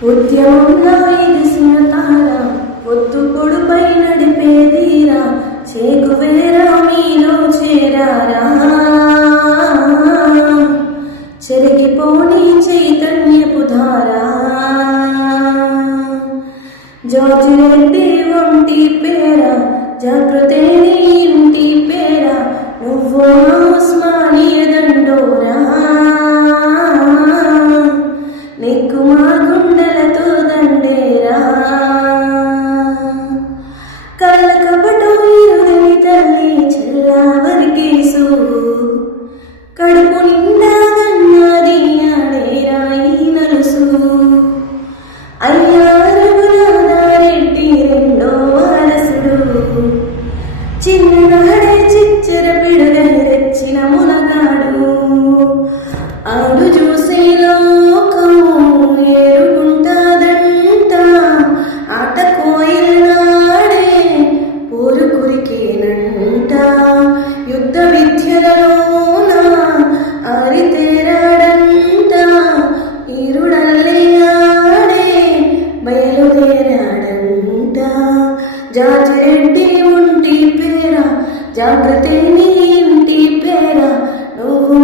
ఉద్యమంలో ఎగిసిన తార పొద్దు పొడుపై నడిపేదీరా చేకువేరా మీలో చేరారా చెరిగిపోని చైతన్యపు ధారా జార్జి రెడ్డి ఒంటి పేర జాగృతే నీ ఇంటి పేర నువ్వు ఉస్మానియా దండోరా నీకు మా గుండెలతో దండేరా కళ్ళ కపటం ఇరుదిని తల్లి చెల్లావరికేసు కడుపు నిండా గన్నది ఆడేరా ఈ నలుసు అయ్యారెడ్డి రెండో వారసుడు చిన్ననాడే చిచ్చర పిడుగై తెచ్చిన మునగాడు ఆడు చూసే లోకం ఏరుకుంటాదంట ఆట కోయిలనాడే పోరు కురికేనంట యుద్ధ విద్యలలోన ఆరితేరాడంట ఈరుడల్లే ఆడే బయలుదేరాడంట జార్జి రెడ్డి ఒంటి పేర జాగ్రత్త నీ ఇంటి పేర నువ్వు